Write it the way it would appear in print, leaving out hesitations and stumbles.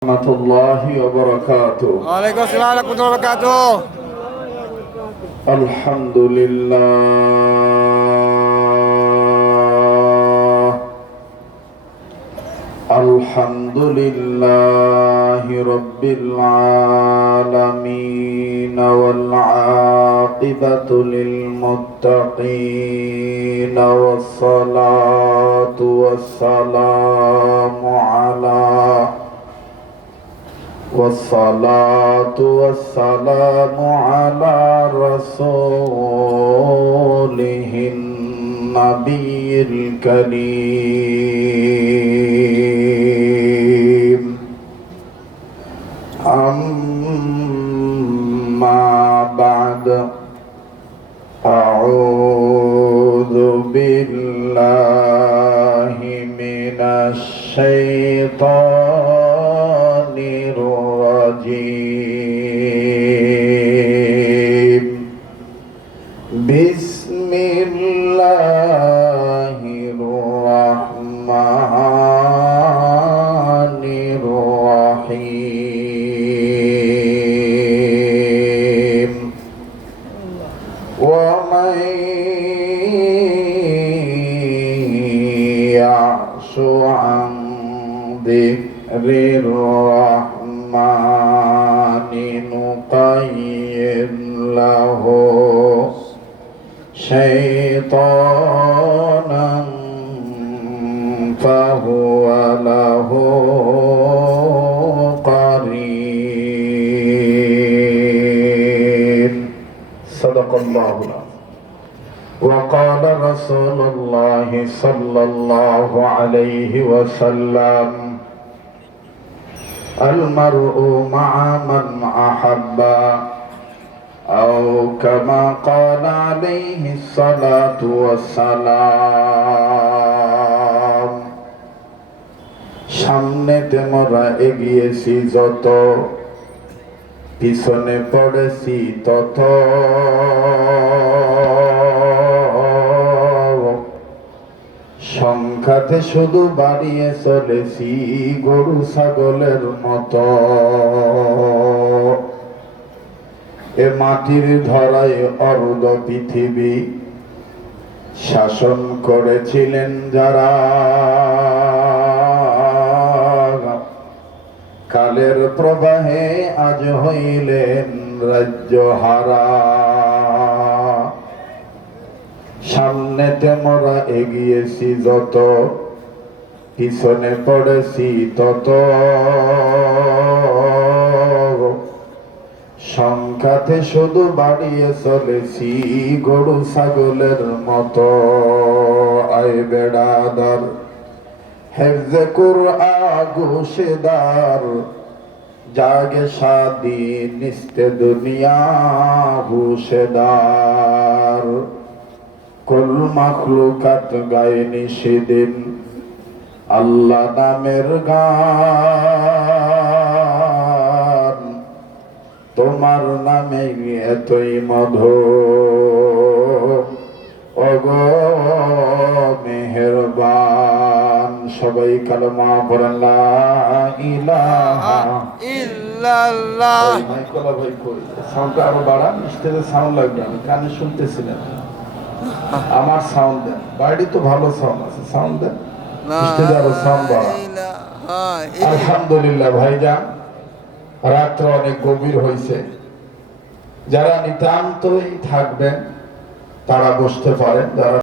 Warahmatullahi wabarakatuh. Waalaikumsalam warahmatullahi wabarakatuh. Alhamdulillahi rabbil alamin wal aqibatu lil muttaqin wassalatu wassalamu ala rasulihin nabiyil karim. Amma ba'd. A'udzu billahi minasy syaithanir rajim. Bismillahirrahmanirrahim. Wa man ya'shu 'an dzikrir rahmani nuqayyid lahu syaitanan fahuwa lahu qarin. Sadaqallahu al-azim. Wa qala Rasulullah sallallahu alaihi wasallam, al-mar'u ma'a man ahabba, أو كما قال عليه الصلاة والسلام. সামনেতে মোরা এগিয়েছি যত, পিছনে পড়েছি তত। সংখ্যাতে শুধু বাড়িয়ে চলেছি গরু ছাগলের মতো। এ মাটির ধরায় অর্ধ পৃথিবী শাসন করেছিলেন যারা, কালের প্রবাহে আজ হইলেন রাজ্য হারা। সামনেতে মোরা এগিয়েছি যত, পিছনে পড়েছি তত। সংখ্যাতে শুধু বাড়িয়ে চলেছি গরু ছাগলের মতো। আয় বেড়াদার হেফজে কুরআন গোশেদার, জাগে শাদি নিস্তে দুনিয়া হুশেদার। কুল মাখলুকাত গায়নি সেদিন আল্লাহ নামের গান। তোমার নামে এতই মধুর, ওগো মেহেরবান। সবাই কালেমা পড়েন লা ইলাহা ইল্লাল্লাহ। মাইকলা ভাই কই সাউন্ডটা আরো বাড়ান, স্টেজে সাউন্ড লাগবে, আমি কানে শুনতেছিলাম। আমার সাউন্ড দেন, বাইরে তো ভালো সাউন্ড আছে, সাউন্ড দেন, স্টেজে আরো সাউন্ড বাড়ান। আলহামদুলিল্লাহ ভাইজান, রাত্র অনেক গভীর হয়েছে। যারা নিতান্তই থাকবেন তারা বসতে পারেন, যারা